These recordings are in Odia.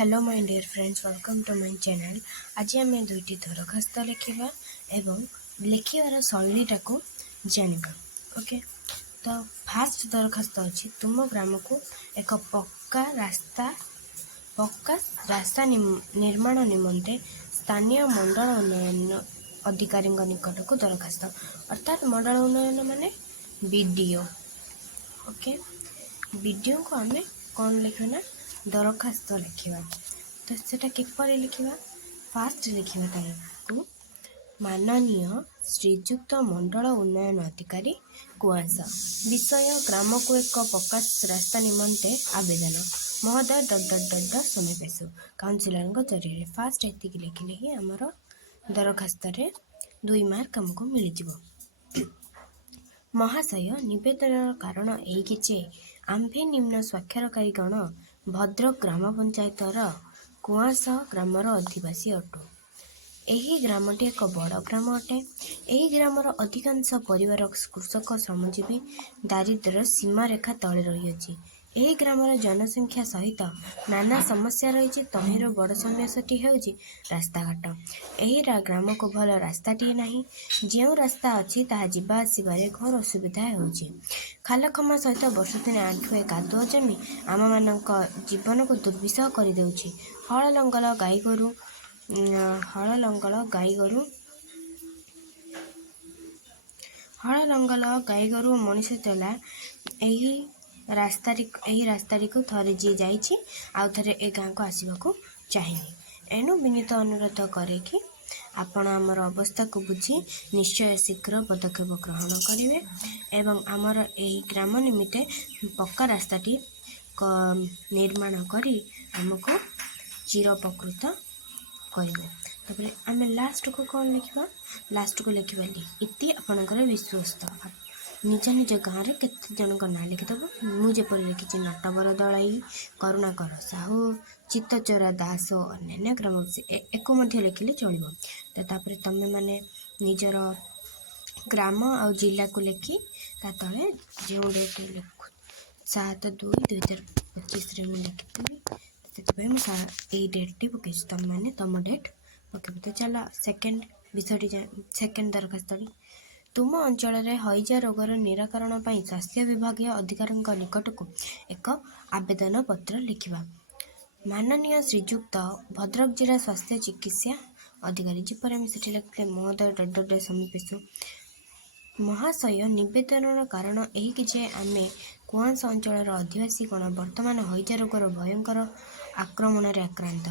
Hello my dear friends, welcome to my channel. आज आम दुईटी दरखास्त लिखा एवं लिखार शैलीटा को जाना। ओके, तो फास्ट दरखास्त अच्छी तुम ग्राम को एक पक्का रास्ता निर्माण निमंते स्थानीय मंडल उन्नयन अधिकारी निकट को दरखास्त, अर्थात मंडल उन्नयन माने बीडीओ। ओके, बीडीओ को आम कौन लिखना दरखास्त लिखा। तो सेटा किपर लिखा, फास्ट लिखा ताकू माननीय श्रीजुक्त मंडल उन्नयन अधिकारी कुआस विषय ग्राम को एक पक्का रास्ता निमंते आवेदन महोदय समीपेशु काउंसिलर जरिए फास्ट एति लिखिले ही आमर दरखास्त 2 मार्क आमको मिल जिवो। महाशय, निवेदन कारण एई जे आम्भे निम्न स्वाक्षरकारी गण भद्रक ग्राम पंचायत कुआस ग्रामर अधिवासी अटु। ଏହି ଗ୍ରାମଟି ଏକ ବଡ଼ ଗ୍ରାମ ଅଟେ। ଏହି ଗ୍ରାମର ଅଧିକାଂଶ ପରିବାର କୃଷକ ଶ୍ରମଜୀବୀ ଦାରିଦ୍ର୍ୟ ସୀମାରେଖା ତଳେ ରହିଅଛି। ଏହି ଗ୍ରାମର ଜନସଂଖ୍ୟା ସହିତ ନାନା ସମସ୍ୟା ରହିଛି। ତହିଁରୁ ବଡ଼ ସମସ୍ୟାଟି ହେଉଛି ରାସ୍ତାଘାଟ। ଏହି ଗ୍ରାମକୁ ଭଲ ରାସ୍ତାଟିଏ ନାହିଁ। ଯେଉଁ ରାସ୍ତା ଅଛି ତାହା ଯିବା ଆସିବାରେ ଘୋର ଅସୁବିଧା ହେଉଛି। ଖାଲଖମା ସହିତ ବର୍ଷଦିନେ ଆଣ୍ଠୁଏ କାଦୁଅ ଜମି ଆମମାନଙ୍କ ଜୀବନକୁ ଦୁର୍ବିସହ କରିଦେଉଛି। ହଳ ଲଙ୍ଗଳ ଗାଈଗୋରୁ ମଣିଷ ଚଲା ଏହି ରାସ୍ତାଟିକୁ ଥରେ ଯିଏ ଯାଇଛି ଆଉ ଥରେ ଏ ଗାଁକୁ ଆସିବାକୁ ଚାହେଁନି। ଏଣୁ ବିନୀତ ଅନୁରୋଧ କରେ କି ଆପଣ ଆମର ଅବସ୍ଥାକୁ ବୁଝି ନିଶ୍ଚୟ ଶୀଘ୍ର ପଦକ୍ଷେପ ଗ୍ରହଣ କରିବେ ଏବଂ ଆମର ଏହି ଗ୍ରାମ ନିମିତ୍ତେ ପକ୍କା ରାସ୍ତାଟି ନିର୍ମାଣ କରି ଆମକୁ ଚିରୋପକୃତ କରିବେ। ତାପରେ ଆମେ ଲାଷ୍ଟକୁ କ'ଣ ଲେଖିବା? ଲାଷ୍ଟକୁ ଲେଖିବା ଇତି ଆପଣଙ୍କର ବିଶ୍ୱସ୍ତ। ନିଜ ନିଜ ଗାଁରେ କେତେ ଜଣଙ୍କ ନାଁ ଲେଖିଦେବ। ମୁଁ ଯେପରି ଲେଖିଛି ନଟବର ଦଳାଇ, କରୁଣାକର ସାହୁ, ଚିତ୍ତଚୋରା ଦାସ ଓ ଅନ୍ୟାନ୍ୟ ଗ୍ରାମବାସୀ ଏକୁ ମଧ୍ୟ ଲେଖିଲେ ଚଳିବ। ତାପରେ ତୁମେମାନେ ନିଜର ଗ୍ରାମ ଆଉ ଜିଲ୍ଲାକୁ ଲେଖି ତା ତଳେ ଯେଉଁ ଡେଟ୍ 7/2/2025 ମୁଁ ଲେଖିଥିଲି, ସେଥିପାଇଁ ମୁଁ ଏଇ ଡେଟ୍ଟି ପକାଇଛି। ତୁମେମାନେ ତୁମ ଡେଟ୍ ପକାଇବ। ତ ଚାଲ ସେକେଣ୍ଡ ଦରଖାସ୍ତଟି। ତୁମ ଅଞ୍ଚଳରେ ହଇଜା ରୋଗର ନିରାକରଣ ପାଇଁ ସ୍ୱାସ୍ଥ୍ୟ ବିଭାଗୀୟ ଅଧିକାରୀଙ୍କ ନିକଟକୁ ଏକ ଆବେଦନ ପତ୍ର ଲିଖିବା। ମାନନୀୟ ଶ୍ରୀଯୁକ୍ତ ଭଦ୍ରକ ଜିଲ୍ଲା ସ୍ୱାସ୍ଥ୍ୟ ଚିକିତ୍ସା ଅଧିକାରୀ, ଯେପରି ଆମେ ସେଠି ଲେଖିଲେ ମହୋଦୟ ସମୀପେଶୁ। ମହାଶୟ, ନିବେଦନର କାରଣ ଏହିକି ଯେ ଆମେ କୁଆଁସ ଅଞ୍ଚଳର ଅଧିବାସୀ ଗଣ ବର୍ତ୍ତମାନ ହଇଜା ରୋଗର ଭୟଙ୍କର ଆକ୍ରମଣରେ ଆକ୍ରାନ୍ତ।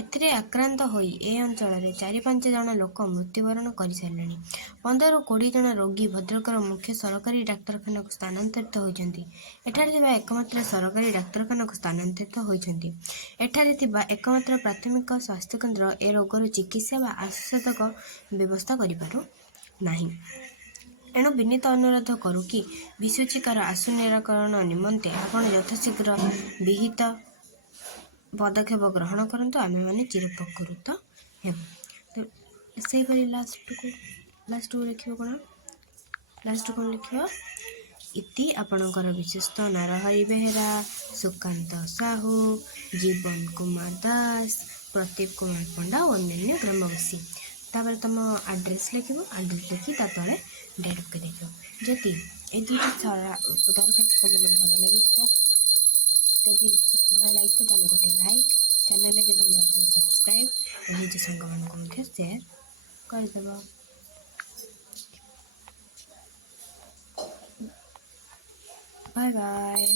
ଏଥିରେ ଆକ୍ରାନ୍ତ ହୋଇ ଏ ଅଞ୍ଚଳରେ 4-5 ଜଣ ଲୋକ ମୃତ୍ୟୁବରଣ କରିସାରିଲେଣି। 15-20 ଜଣ ରୋଗୀ ଭଦ୍ରକର ମୁଖ୍ୟ ସରକାରୀ ଡାକ୍ତରଖାନାକୁ ସ୍ଥାନାନ୍ତରିତ ହୋଇଛନ୍ତି। ଏଠାରେ ଥିବା ଏକମାତ୍ର ପ୍ରାଥମିକ ସ୍ୱାସ୍ଥ୍ୟକେନ୍ଦ୍ର ଏ ରୋଗର ଚିକିତ୍ସା ବା ଆଶୁଷାଦକ ବ୍ୟବସ୍ଥା କରିପାରୁ ନାହିଁ। ଏଣୁ ବିନୀତ ଅନୁରୋଧ କରୁ କି ବିସୂଚିକାର ଆଶୁ ନିରାକରଣ ନିମନ୍ତେ ଆପଣ ଯଥାଶୀଘ୍ର ବିହିତ ପଦକ୍ଷେପ ଗ୍ରହଣ କରନ୍ତୁ। ଆମେମାନେ ଚିରୋପକୃତ ହେବୁ। ତ ସେଇଭଳି ଲାଷ୍ଟକୁ ଲେଖିବ କ'ଣ? ଲାଷ୍ଟକୁ କ'ଣ ଲେଖିବ? ଇତି ଆପଣଙ୍କର ବିଶ୍ୱସ୍ତ ନାରହରି ବେହେରା, ସୁକାନ୍ତ ସାହୁ, ଜୀବନ କୁମାର ଦାସ, ପ୍ରଦୀପ କୁମାର ପଣ୍ଡା ଓ ଅନ୍ୟାନ୍ୟ ଗ୍ରାମବାସୀ। ତାପରେ ତୁମ ଆଡ୍ରେସ୍ ଲେଖିବ। ଆଡ୍ରେସ୍ ଲେଖି ତା ତଳେ ଡେଟ୍ ପକାଇ ଦେଇଥିବ। ଯଦି ଏ ଦୁଇଟି ଦରଖାସ୍ତ ତୁମକୁ ଭଲ ଲାଗିଥିବ, ତାହେଲେ ଗୋଟେ ଲାଇକ୍, ଚ୍ୟାନେଲରେ ଯଦି ନ ସବସ୍କ୍ରାଇବ୍, ନିଜ ସାଙ୍ଗମାନଙ୍କୁ ମଧ୍ୟ ସେୟାର କରିଦେବ। Bye bye.